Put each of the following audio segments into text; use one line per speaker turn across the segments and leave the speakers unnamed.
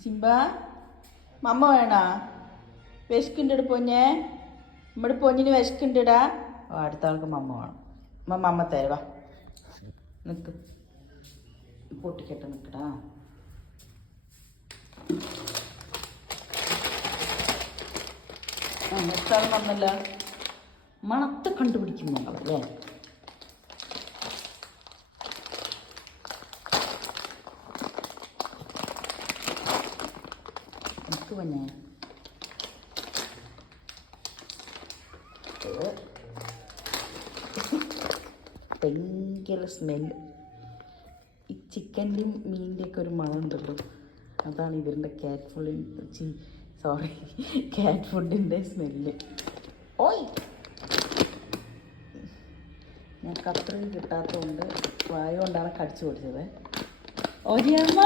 ചിമ്പ മമ്മ വേണ? വിശക്കുണ്ടട് പൊന്നെ. നമ്മുടെ പൊന്നിന് വിശക്കുണ്ടടാ അടുത്ത ആൾക്ക് മമ്മ വേണം. അമ്മ മമ്മ തരവാ നിക്ക്. പൊട്ടിക്കട്ടെ നിക്കടാ. ആ നിർത്താൻ വന്നല്ല. മണത്ത് കണ്ടുപിടിക്കും ഞങ്ങളല്ലേ നിക്ക് പഞ്ഞേ ഭയങ്കര സ്മെല്ല് ഈ ചിക്കന്റെയും മീനിന്റെയൊക്കെ ഒരു മണം ഉണ്ടല്ലോ അതാണ് ഇവരുടെ ക്യാറ്റ് ഫുഡിൻ ചി സോറി ക്യാറ്റ് ഫുഡിന്റെ സ്മെല്ല് ഓയ്! ഞാൻ കത്രിക കിട്ടാത്തതുകൊണ്ട് വായ കൊണ്ടാണ് കടിച്ചു പൊടിച്ചത് ഓരിയമ്മ!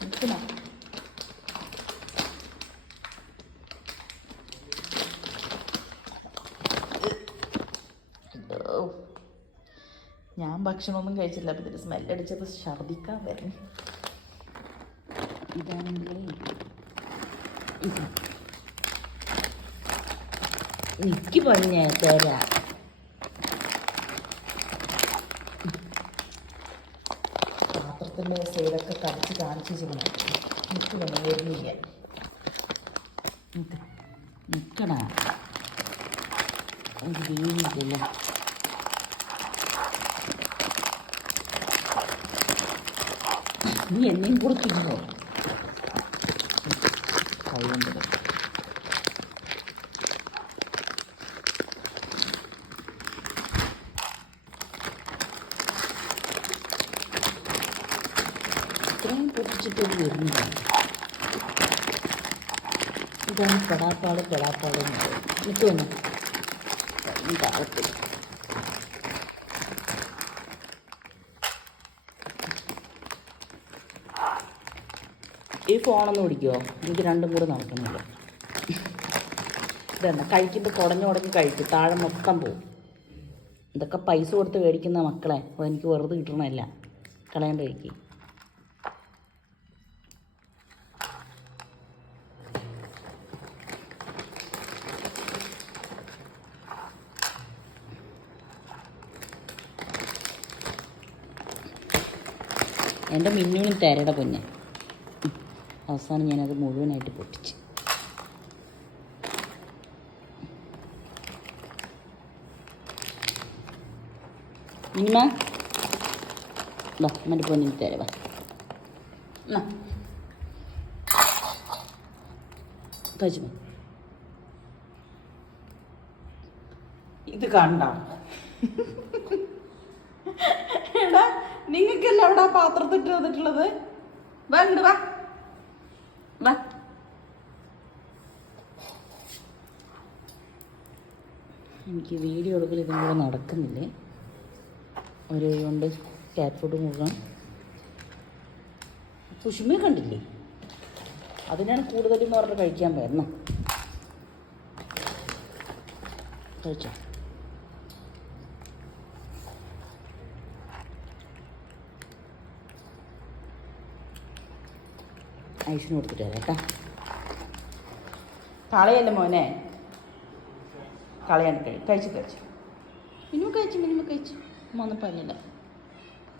നിൽക്കണം? ഞാൻ ഭക്ഷണമൊന്നും കഴിച്ചില്ല അപ്പം സ്മെല്ല് സ്മെല്ലടിച്ചപ്പോൾ ഛർദിക്കാൻ വരണം. ഇതാണെങ്കിൽ ഇത്. എനിക്ക് പറഞ്ഞ തരാ. പാത്രത്തിന്റെ സൈഡൊക്കെ കടിച്ച് കാണിച്ചു ചെയ്യണം നിൽക്ക് വേണം വരുന്നില്ല. നിൽക്കണ എനിക്ക് വീണിട്ടില്ല നീ എന്നെയും കൂടെ തിന്നോ കഴിയുമ്പോൾ ഇത്രയും പൊട്ടിച്ചിട്ട് വരുന്നില്ല ഇതാണ് പെടാപ്പാട് പെടാപ്പാട് എന്ന് പറയുന്നത് നിൽക്കുമെന്ന് ഈ താഴത്തിൽ ഈ ഫോണൊന്ന് പിടിക്കുമോ എനിക്ക് രണ്ടും കൂടെ നടക്കുന്നില്ല ഇതെന്താ കഴിക്കുമ്പോൾ കുടഞ്ഞു കുടഞ്ഞ് കഴിക്കും. താഴെ മൊത്തം പോവും. ഇതൊക്കെ പൈസ കൊടുത്ത് മേടിക്കുന്ന മക്കളെ. അപ്പോൾ എനിക്ക് വെറുതെ കിട്ടണമല്ല കളയാണ്ട് കഴിക്കും. എന്റെ മിന്നുവിനും തരയുടെ പൊന്നെ. അവസാനം ഞാനത് മുഴുവനായിട്ട് പൊട്ടിച്ച്. മിനിമ. വാ അമ്മന്റെ കഴിച്ചു ഇത് കണ്ട. നിങ്ങൾക്കല്ല അവിടെ ആ പാത്രത്തിട്ട് വന്നിട്ടുള്ളത്? വാ വാ. വാ. എനിക്ക് വീഡിയോ എടുക്കൽ ഇതും കൂടെ നടക്കുന്നില്ലേ? ഒരു കൊണ്ട് ക്യാറ്റ് ഫുഡ് മുഴുവൻ. സുഷിമയെ കണ്ടില്ലേ? അതിനാണ് കൂടുതലും അവരുടെ കഴിക്കാൻ പോയിരുന്ന കഴിച്ചോ? ഐസിന് കൊടുത്തിട്ട് തരാം കേട്ടോ. കളയല്ലേ മോനെ? കളയാണ്ട് കഴി കഴിച്ചു കഴിച്ചു മിനിമം കഴിച്ചു മിനിമം കഴിച്ചു. മോന്ന് പറഞ്ഞില്ല